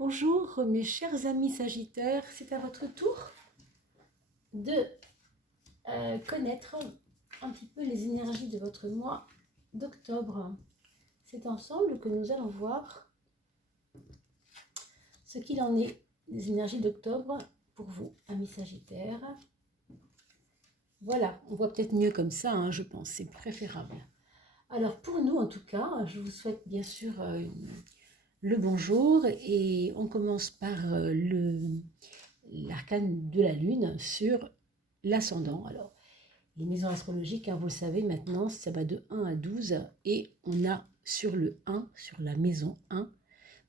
Bonjour mes chers amis Sagittaires, c'est à votre tour de connaître un petit peu les énergies de votre mois d'octobre. C'est ensemble que nous allons voir ce qu'il en est des énergies d'octobre pour vous, amis Sagittaires. Voilà, on voit peut-être mieux comme ça, je pense, c'est préférable. Alors pour nous en tout cas, je vous souhaite bien sûr le bonjour et on commence par l'arcane de la lune sur l'ascendant. Alors, les maisons astrologiques, vous le savez maintenant, ça va de 1 à 12 et on a sur le 1, sur la maison 1,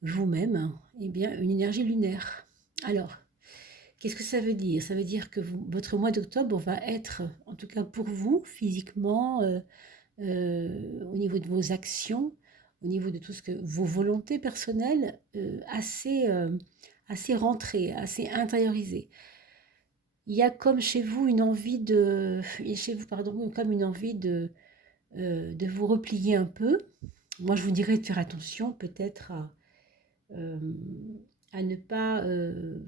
vous-même, eh bien, une énergie lunaire. Alors, qu'est-ce que ça veut dire? Ça veut dire que votre mois d'octobre va être, en tout cas pour vous, physiquement, au niveau de vos actions, au niveau de tout ce que vos volontés personnelles, assez rentrées, assez intériorisées. Il y a comme chez vous une envie comme une envie de vous replier un peu. Moi, je vous dirais de faire attention peut-être euh, à ne pas,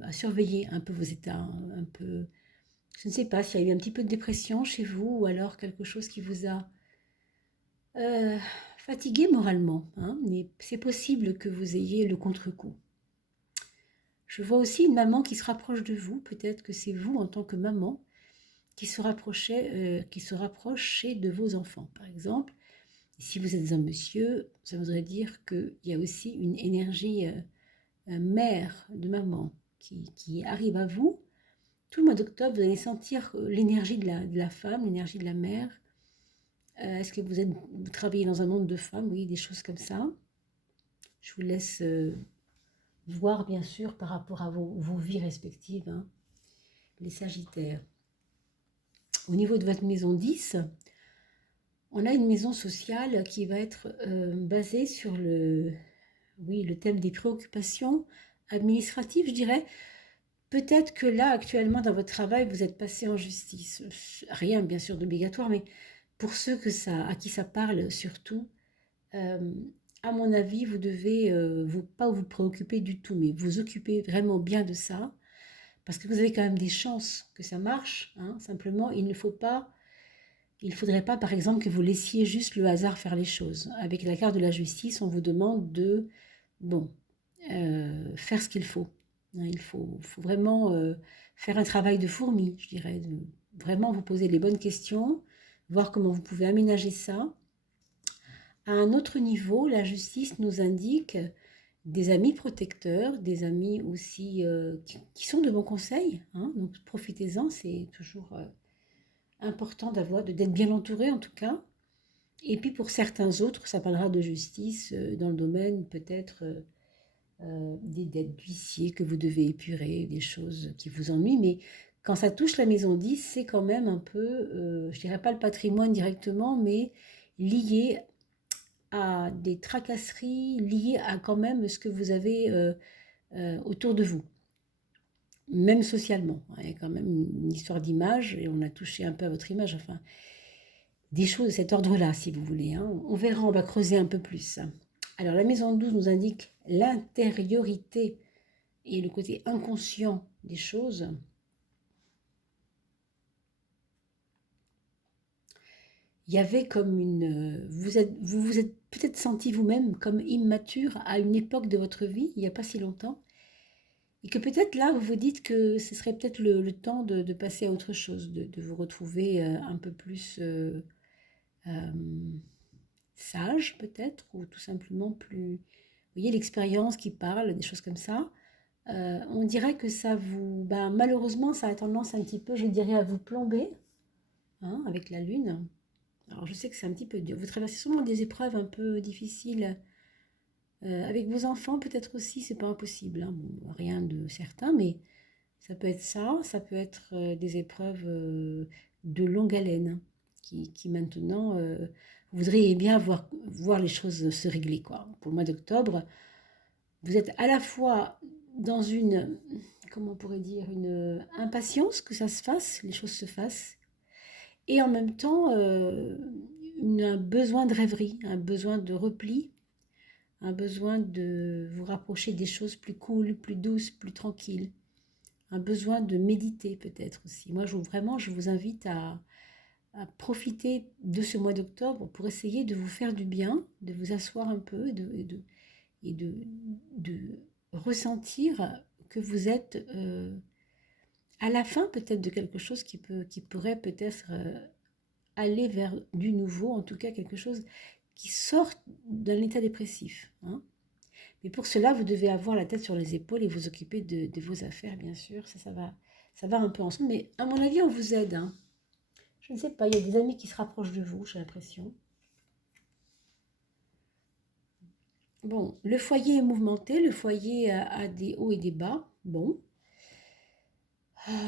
à surveiller un peu vos états, un peu, je ne sais pas s'il y a eu un petit peu de dépression chez vous ou alors quelque chose qui vous a euh, fatigué moralement, mais c'est possible que vous ayez le contre-coup. Je vois aussi une maman qui se rapproche de vous, peut-être que c'est vous en tant que maman qui se rapprochez de vos enfants, par exemple. Si vous êtes un monsieur, ça voudrait dire qu'il y a aussi une énergie mère, de maman, qui arrive à vous. Tout le mois d'octobre, vous allez sentir l'énergie de la femme, l'énergie de la mère. Est-ce que vous travaillez dans un monde de femmes? Oui, des choses comme ça. Je vous laisse voir, bien sûr, par rapport à vos vies respectives, les Sagittaires. Au niveau de votre maison 10, on a une maison sociale qui va être basée sur le thème des préoccupations administratives, je dirais. Peut-être que là, actuellement, dans votre travail, vous êtes passé en justice. Rien, bien sûr, d'obligatoire, mais pour ceux à qui ça parle surtout, euh, à mon avis, vous devez pas vous préoccuper du tout, mais vous occuper vraiment bien de ça, parce que vous avez quand même des chances que ça marche. Simplement, il ne faudrait pas, par exemple, que vous laissiez juste le hasard faire les choses. Avec la carte de la justice, on vous demande de, faire ce qu'il faut. Il faut vraiment faire un travail de fourmi, je dirais, de vraiment vous poser les bonnes questions, voir comment vous pouvez aménager ça. À un autre niveau, la justice nous indique des amis protecteurs, des amis aussi qui sont de bons conseils. Donc profitez-en, c'est toujours important d'être bien entouré en tout cas. Et puis pour certains autres, ça parlera de justice dans le domaine peut-être des dettes d'huissier que vous devez épurer, des choses qui vous ennuient. Mais quand ça touche la maison 10, c'est quand même un peu, je dirais pas le patrimoine directement, mais lié à des tracasseries, liées à quand même ce que vous avez autour de vous. Même socialement, il y a quand même une histoire d'image, et on a touché un peu à votre image, enfin, des choses de cet ordre-là, si vous voulez. On verra, on va creuser un peu plus. Alors, la maison 12 nous indique l'intériorité et le côté inconscient des choses. Il y avait comme vous vous êtes peut-être senti vous-même comme immature à une époque de votre vie, il n'y a pas si longtemps, et que peut-être là, vous vous dites que ce serait peut-être le temps de passer à autre chose, de vous retrouver un peu plus euh, sage peut-être, ou tout simplement plus... Vous voyez, l'expérience qui parle, des choses comme ça. On dirait que ça vous... malheureusement, ça a tendance un petit peu, je dirais, à vous plomber, avec la lune. Alors, je sais que c'est un petit peu dur. Vous traversez sûrement des épreuves un peu difficiles. Avec vos enfants, peut-être aussi, c'est pas impossible. Bon, rien de certain, mais ça peut être ça. Ça peut être des épreuves de longue haleine qui maintenant, vous voudriez bien voir les choses se régler, quoi. Pour le mois d'octobre, vous êtes à la fois dans une, comment on pourrait dire, une impatience que ça se fasse, les choses se fassent, et en même temps un besoin de rêverie, un besoin de repli, un besoin de vous rapprocher des choses plus cool, plus douces, plus tranquilles, un besoin de méditer peut-être aussi. Moi, vraiment, je vous invite à profiter de ce mois d'octobre pour essayer de vous faire du bien, de vous asseoir un peu et de ressentir que vous êtes à la fin peut-être de quelque chose qui pourrait peut-être aller vers du nouveau, en tout cas quelque chose qui sort d'un état dépressif. Hein. Mais pour cela, vous devez avoir la tête sur les épaules et vous occuper de vos affaires, bien sûr. Ça va un peu ensemble. Mais à mon avis, on vous aide. Hein. Je ne sais pas, il y a des amis qui se rapprochent de vous, j'ai l'impression. Bon, le foyer est mouvementé, le foyer a des hauts et des bas. Bon,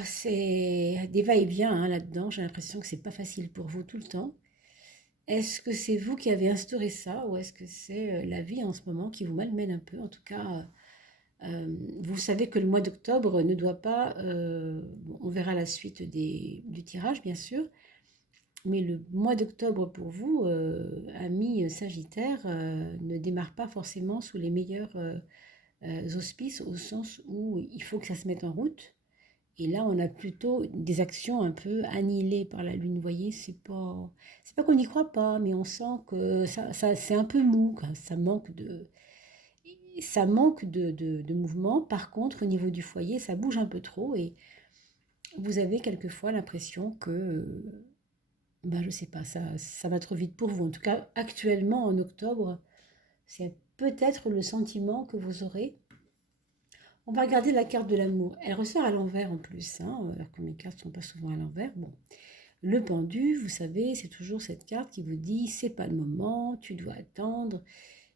c'est des va-et-vient hein, là-dedans. J'ai l'impression que c'est pas facile pour vous tout le temps. Est-ce que c'est vous qui avez instauré ça ou est-ce que c'est la vie en ce moment qui vous malmène un peu? En tout cas, vous savez que le mois d'octobre ne doit pas, bon, on verra la suite du tirage bien sûr, mais le mois d'octobre pour vous, amis Sagittaire, ne démarre pas forcément sous les meilleurs auspices au sens où il faut que ça se mette en route. Et là, on a plutôt des actions un peu annihilées par la Lune. Vous voyez, c'est pas qu'on n'y croit pas, mais on sent que c'est un peu mou, quoi. Ça manque de mouvement. Par contre, au niveau du foyer, ça bouge un peu trop et vous avez quelquefois l'impression que, ben, je sais pas, ça va trop vite pour vous. En tout cas, actuellement, en octobre, c'est peut-être le sentiment que vous aurez. On va regarder la carte de l'amour. Elle ressort à l'envers en plus, hein, alors que mes cartes ne sont pas souvent à l'envers. Bon, le pendu, vous savez, c'est toujours cette carte qui vous dit c'est pas le moment, tu dois attendre.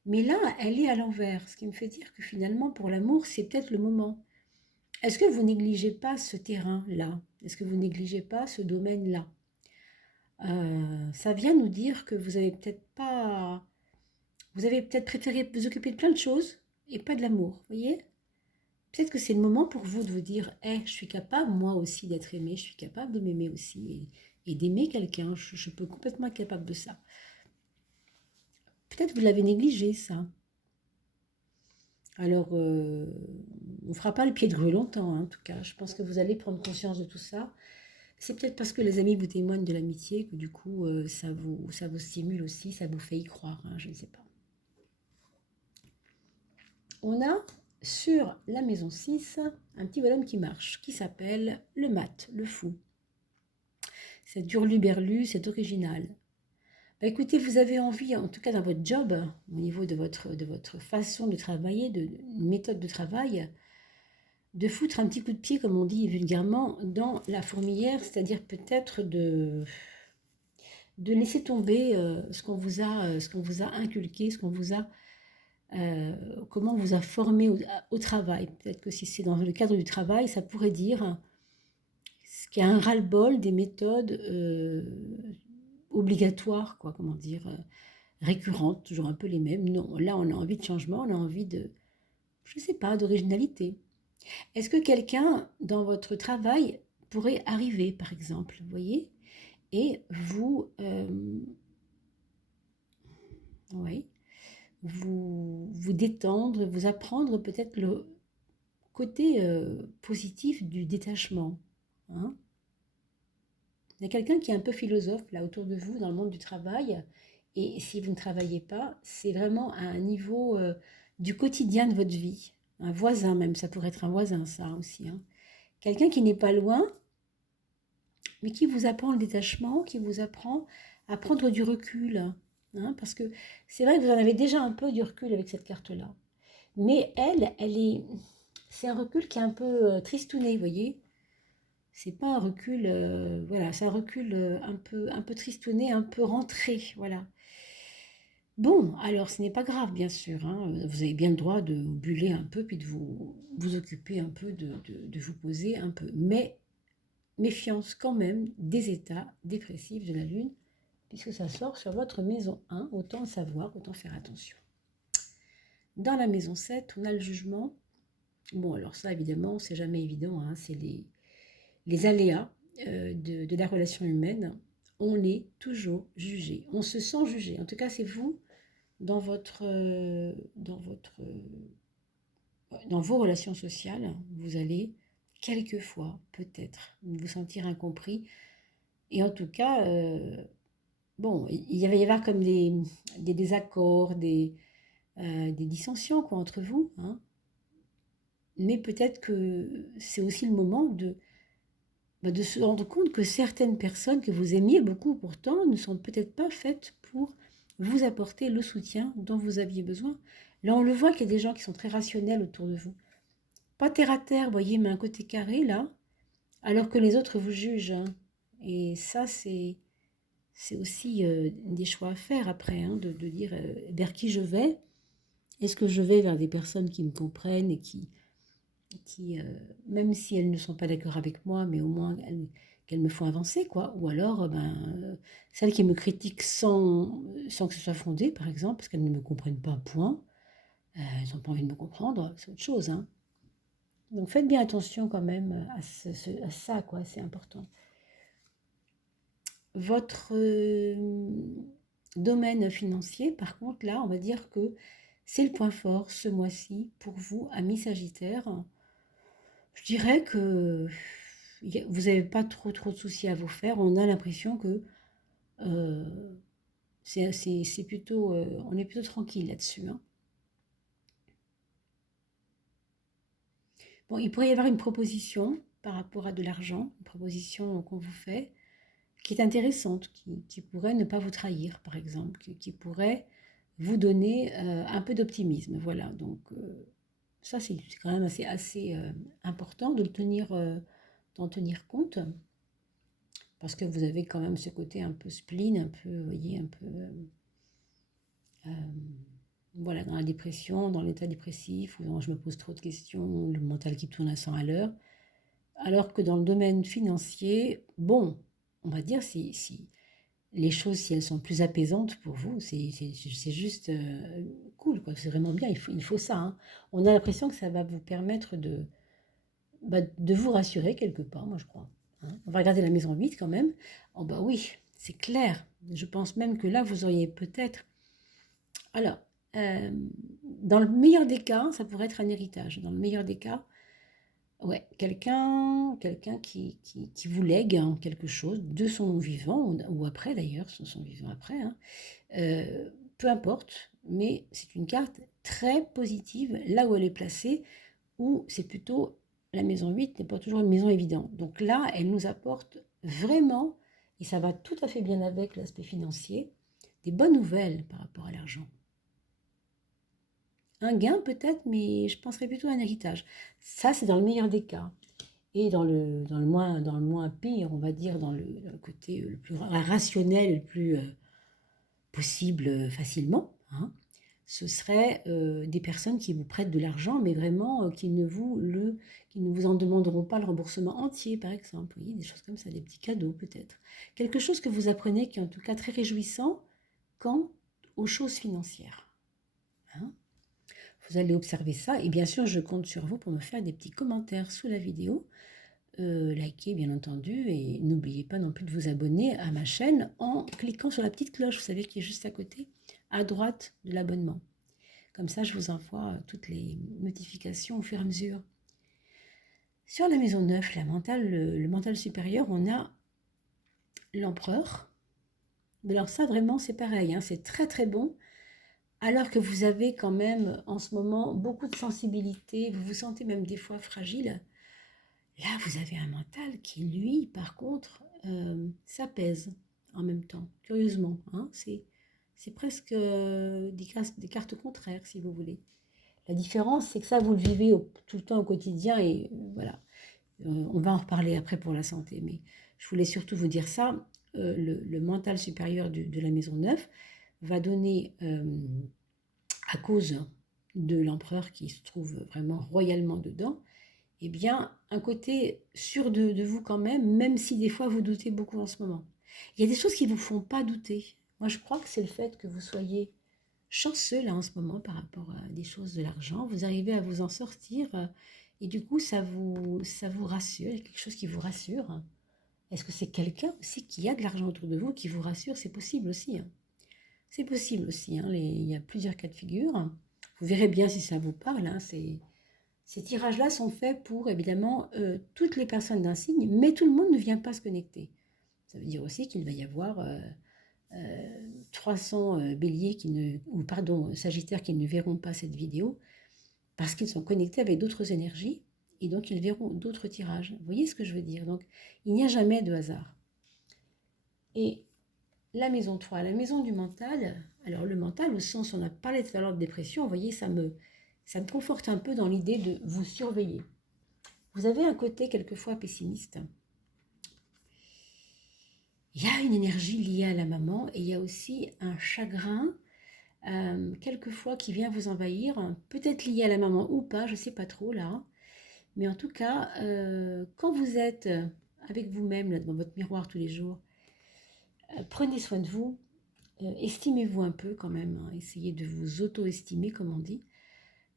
Mais là, elle est à l'envers, ce qui me fait dire que finalement, pour l'amour, c'est peut-être le moment. Est-ce que vous négligez pas ce terrain-là? Est-ce que vous négligez pas ce domaine-là? Ça vient nous dire que vous avez peut-être pas, vous avez peut-être préféré vous occuper de plein de choses et pas de l'amour, voyez? Peut-être que c'est le moment pour vous de vous dire, je suis capable moi aussi d'être aimé, je suis capable de m'aimer aussi et d'aimer quelqu'un, je peux complètement être capable de ça. Peut-être vous l'avez négligé ça. Alors, on ne fera pas le pied de grue longtemps, hein, en tout cas. Je pense que vous allez prendre conscience de tout ça. C'est peut-être parce que les amis vous témoignent de l'amitié que du coup, ça vous stimule aussi, ça vous fait y croire, hein, je ne sais pas. On a sur la maison 6 un petit bonhomme qui marche, qui s'appelle le mat, le fou. C'est hurluberlu, c'est original. Bah écoutez, vous avez envie, en tout cas dans votre job, au niveau de votre façon de travailler, de méthode de travail, de foutre un petit coup de pied, comme on dit vulgairement, dans la fourmilière, c'est-à-dire peut-être de laisser tomber ce qu'on vous a inculqué, comment on vous a formé au travail. Peut-être que si c'est dans le cadre du travail, ça pourrait dire ce qu'il y a un ras-le-bol des méthodes obligatoires, quoi, comment dire, récurrentes, toujours un peu les mêmes. Non, là on a envie de changement, on a envie de, je sais pas, d'originalité. Est-ce que quelqu'un dans votre travail pourrait arriver, par exemple, vous voyez, et oui, vous détendre, vous apprendre peut-être le côté positif du détachement. Hein. Il y a quelqu'un qui est un peu philosophe là autour de vous dans le monde du travail. Et si vous ne travaillez pas, c'est vraiment à un niveau du quotidien de votre vie. Un voisin même, ça pourrait être un voisin ça aussi. Hein. Quelqu'un qui n'est pas loin, mais qui vous apprend le détachement, qui vous apprend à prendre du recul. Hein, parce que c'est vrai que vous en avez déjà un peu du recul avec cette carte-là. Mais c'est un recul qui est un peu tristouné, vous voyez. C'est pas un recul, voilà, c'est un recul un peu tristouné, un peu rentré, voilà. Bon, alors ce n'est pas grave, bien sûr, hein, vous avez bien le droit de vous buller un peu, puis de vous occuper un peu, de vous poser un peu. Mais méfiance quand même des états dépressifs de la Lune, puisque ça sort sur votre maison 1, autant le savoir, autant faire attention. Dans la maison 7, on a le jugement. Bon, alors ça, évidemment, c'est jamais évident, hein, c'est les aléas de la relation humaine. On est toujours jugé, on se sent jugé. En tout cas, c'est vous dans votre, dans votre, dans vos relations sociales, vous allez quelquefois peut-être vous sentir incompris. Et en tout cas, bon, il va y avoir comme des désaccords, des dissensions quoi, entre vous, hein. Mais peut-être que c'est aussi le moment de se rendre compte que certaines personnes que vous aimiez beaucoup pourtant ne sont peut-être pas faites pour vous apporter le soutien dont vous aviez besoin. Là, on le voit qu'il y a des gens qui sont très rationnels autour de vous. Pas terre à terre, vous voyez, mais un côté carré, là, alors que les autres vous jugent, hein. Et ça, c'est aussi des choix à faire après, hein, de dire vers qui je vais. Est-ce que je vais vers des personnes qui me comprennent et qui même si elles ne sont pas d'accord avec moi, mais au moins qu'elles me font avancer, quoi. Ou alors, celles qui me critiquent sans que ce soit fondé, par exemple, parce qu'elles ne me comprennent pas, point. Elles n'ont pas envie de me comprendre, c'est autre chose, hein. Donc faites bien attention quand même à ça, quoi, c'est important. Votre domaine financier, par contre, là, on va dire que c'est le point fort ce mois-ci pour vous, amis Sagittaire. Je dirais que vous n'avez pas trop de soucis à vous faire. On a l'impression que euh, c'est plutôt, on est plutôt tranquille là-dessus, hein. Bon, il pourrait y avoir une proposition par rapport à de l'argent, une proposition qu'on vous fait, qui est intéressante, qui pourrait ne pas vous trahir, par exemple, qui pourrait vous donner un peu d'optimisme. Voilà, donc ça c'est quand même assez important de d'en tenir compte, parce que vous avez quand même ce côté un peu spleen, un peu, vous voyez, un peu, euh, voilà, dans la dépression, dans l'état dépressif, où je me pose trop de questions, le mental qui tourne à 100 à l'heure. Alors que dans le domaine financier, bon, on va dire si les choses, si elles sont plus apaisantes pour vous, c'est juste cool, quoi. C'est vraiment bien, il faut ça, hein. On a l'impression que ça va vous permettre de vous rassurer quelque part, moi je crois, hein. On va regarder la maison 8 quand même. Oh bah oui, c'est clair. Je pense même que là, vous auriez peut-être... Alors, euh, dans le meilleur des cas, ça pourrait être un héritage. Dans le meilleur des cas, ouais, quelqu'un qui vous lègue hein, quelque chose de son vivant, ou après d'ailleurs, son vivant après, hein. Peu importe, mais c'est une carte très positive, là où elle est placée, où c'est plutôt, la maison 8 n'est pas toujours une maison évidente. Donc là, elle nous apporte vraiment, et ça va tout à fait bien avec l'aspect financier, des bonnes nouvelles par rapport à l'argent. Un gain peut-être, mais je penserais plutôt à un héritage. Ça, c'est dans le meilleur des cas. Et dans le moins pire, on va dire, dans le côté le plus rationnel, le plus possible facilement, hein, ce serait des personnes qui vous prêtent de l'argent, mais vraiment qui ne vous en demanderont pas le remboursement entier, par exemple. Vous voyez, des choses comme ça, des petits cadeaux peut-être. Quelque chose que vous apprenez qui est en tout cas très réjouissant quant aux choses financières, hein. Vous allez observer ça et bien sûr, je compte sur vous pour me faire des petits commentaires sous la vidéo. Likez bien entendu et n'oubliez pas non plus de vous abonner à ma chaîne en cliquant sur la petite cloche, vous savez, qui est juste à côté, à droite de l'abonnement. Comme ça, je vous envoie toutes les notifications au fur et à mesure. Sur la maison 9, le mental supérieur, on a l'empereur. Alors ça, vraiment, c'est pareil, hein, c'est très très bon. Alors que vous avez quand même en ce moment beaucoup de sensibilité, vous vous sentez même des fois fragile. Là, vous avez un mental qui, lui, par contre, s'apaise en même temps, curieusement, hein. C'est presque des cartes contraires, si vous voulez. La différence, c'est que ça, vous le vivez tout le temps au quotidien et voilà. On va en reparler après pour la santé, mais je voulais surtout vous dire ça. Le mental supérieur de la maison 9 va donner, à cause de l'empereur qui se trouve vraiment royalement dedans, eh bien, un côté sûr de vous quand même si des fois vous doutez beaucoup en ce moment. Il y a des choses qui ne vous font pas douter. Moi, je crois que c'est le fait que vous soyez chanceux là en ce moment par rapport à des choses de l'argent. Vous arrivez à vous en sortir et du coup, ça vous rassure. Il y a quelque chose qui vous rassure. Est-ce que c'est quelqu'un aussi qui a de l'argent autour de vous qui vous rassure? C'est possible aussi, hein. C'est possible aussi, hein, il y a plusieurs cas de figure. Vous verrez bien si ça vous parle. Hein, ces tirages-là sont faits pour, évidemment, toutes les personnes d'un signe, mais tout le monde ne vient pas se connecter. Ça veut dire aussi qu'il va y avoir 300 béliers ou pardon, sagittaires qui ne verront pas cette vidéo parce qu'ils sont connectés avec d'autres énergies et donc ils verront d'autres tirages. Vous voyez ce que je veux dire? Donc, il n'y a jamais de hasard. Et la maison 3, la maison du mental, alors le mental, au sens, on a parlé tout à l'heure de dépression, vous voyez, ça me conforte un peu dans l'idée de vous surveiller. Vous avez un côté quelquefois pessimiste. Il y a une énergie liée à la maman et il y a aussi un chagrin, quelquefois qui vient vous envahir, peut-être lié à la maman ou pas, je ne sais pas trop là. Mais en tout cas, quand vous êtes avec vous-même là, devant votre miroir tous les jours, prenez soin de vous, estimez-vous un peu quand même, hein, essayez de vous auto-estimer comme on dit.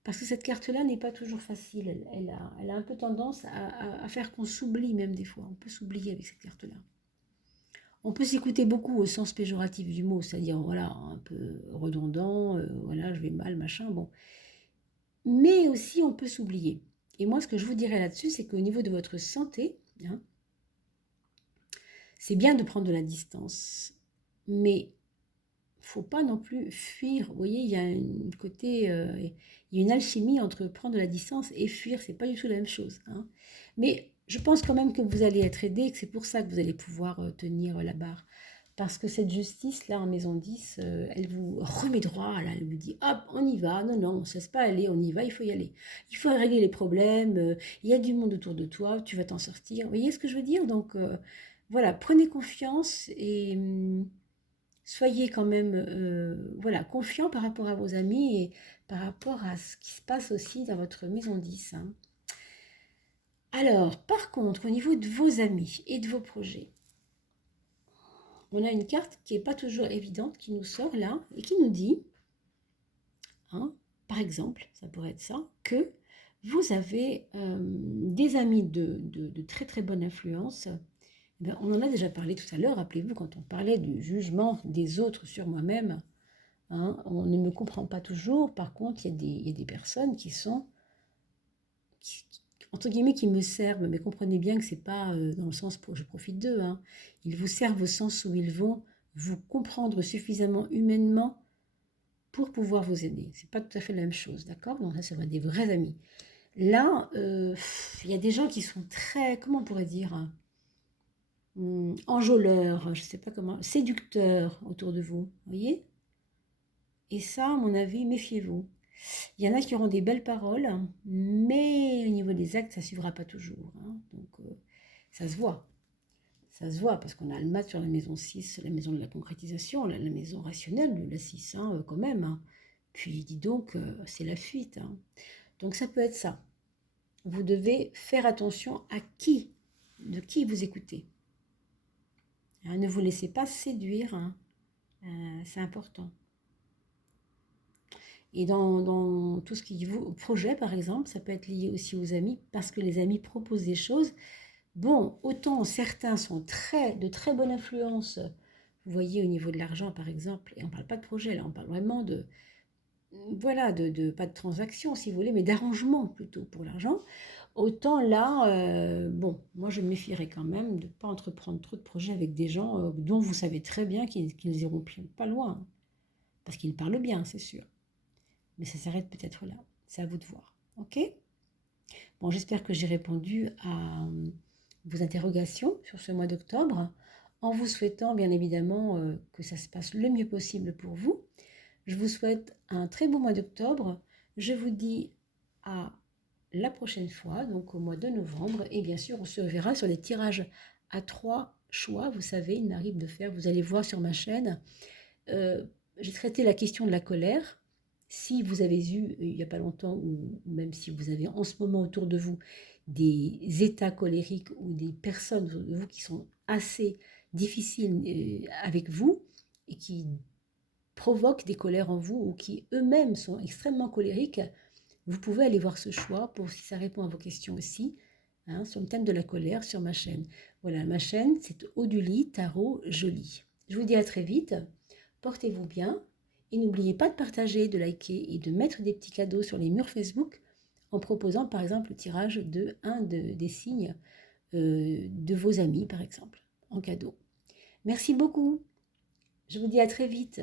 Parce que cette carte-là n'est pas toujours facile, elle a un peu tendance à faire qu'on s'oublie même des fois, on peut s'oublier avec cette carte-là. On peut s'écouter beaucoup au sens péjoratif du mot, c'est-à-dire voilà, un peu redondant, voilà, je vais mal, machin, bon. Mais aussi on peut s'oublier. Et moi ce que je vous dirais là-dessus, c'est qu'au niveau de votre santé, hein, c'est bien de prendre de la distance, mais faut pas non plus fuir. Vous voyez, il y a un côté, il y a une alchimie entre prendre de la distance et fuir, c'est pas du tout la même chose. Hein. Mais je pense quand même que vous allez être aidé et que c'est pour ça que vous allez pouvoir tenir la barre. Parce que cette justice-là, en maison 10, elle vous remet droit, là, elle vous dit, hop, on y va, non, non, on ne se laisse pas aller, on y va, il faut y aller. Il faut régler les problèmes, il y a du monde autour de toi, tu vas t'en sortir. Vous voyez ce que je veux dire? Donc, voilà, prenez confiance et soyez quand même voilà, confiant par rapport à vos amis et par rapport à ce qui se passe aussi dans votre maison 10. Hein. Alors, par contre, au niveau de vos amis et de vos projets, on a une carte qui n'est pas toujours évidente, qui nous sort là et qui nous dit, hein, par exemple, ça pourrait être ça, que vous avez des amis de très très bonne influence. Ben, on en a déjà parlé tout à l'heure, rappelez-vous, quand on parlait du jugement des autres sur moi-même, hein, on ne me comprend pas toujours, par contre, il y a des personnes qui sont, entre guillemets, qui me servent, mais comprenez bien que c'est pas dans le sens je profite d'eux, hein. Ils vous servent au sens où ils vont vous comprendre suffisamment humainement pour pouvoir vous aider. C'est pas tout à fait la même chose, d'accord? Donc ça, c'est vrai, des vrais amis. Là, il y a des gens qui sont très, comment on pourrait dire, hein, enjôleurs, je sais pas comment, séducteurs autour de vous, voyez? Et ça, à mon avis, méfiez-vous. Il y en a qui auront des belles paroles, mais au niveau des actes, ça ne suivra pas toujours. Hein. Donc, ça se voit. Ça se voit parce qu'on a le mat sur la maison 6, la maison de la concrétisation, la maison rationnelle de la 6, hein, quand même. Hein. Puis, dis donc, c'est la fuite. Hein. Donc, ça peut être ça. Vous devez faire attention à de qui vous écoutez. Hein, ne vous laissez pas séduire. Hein. C'est important. Et dans tout ce qui vous projet, par exemple, ça peut être lié aussi aux amis, parce que les amis proposent des choses. Bon, autant certains sont de très bonne influence, vous voyez, au niveau de l'argent, par exemple, et on ne parle pas de projet, là, on parle vraiment voilà, pas de transaction, si vous voulez, mais d'arrangement plutôt pour l'argent. Autant là, bon, moi je me méfierais quand même de ne pas entreprendre trop de projets avec des gens dont vous savez très bien qu'ils iront pas loin, hein, parce qu'ils parlent bien, c'est sûr. Mais ça s'arrête peut-être là. C'est à vous de voir. Ok? Bon, j'espère que j'ai répondu à vos interrogations sur ce mois d'octobre, en vous souhaitant bien évidemment que ça se passe le mieux possible pour vous. Je vous souhaite un très beau mois d'octobre. Je vous dis à la prochaine fois, donc au mois de novembre. Et bien sûr, on se reverra sur les tirages à 3 choix. Vous savez, il m'arrive de faire, vous allez voir sur ma chaîne, j'ai traité la question de la colère. Si vous avez eu, il n'y a pas longtemps, ou même si vous avez en ce moment autour de vous des états colériques ou des personnes autour de vous qui sont assez difficiles avec vous et qui provoquent des colères en vous ou qui eux-mêmes sont extrêmement colériques, vous pouvez aller voir ce choix pour si ça répond à vos questions aussi, hein, sur le thème de la colère sur ma chaîne. Voilà, ma chaîne, c'est Oduli Tarot Jolie. Je vous dis à très vite. portez-vous bien et n'oubliez pas de partager, de liker et de mettre des petits cadeaux sur les murs Facebook en proposant par exemple le tirage de des signes de vos amis par exemple en cadeau. Merci beaucoup. Je vous dis à très vite.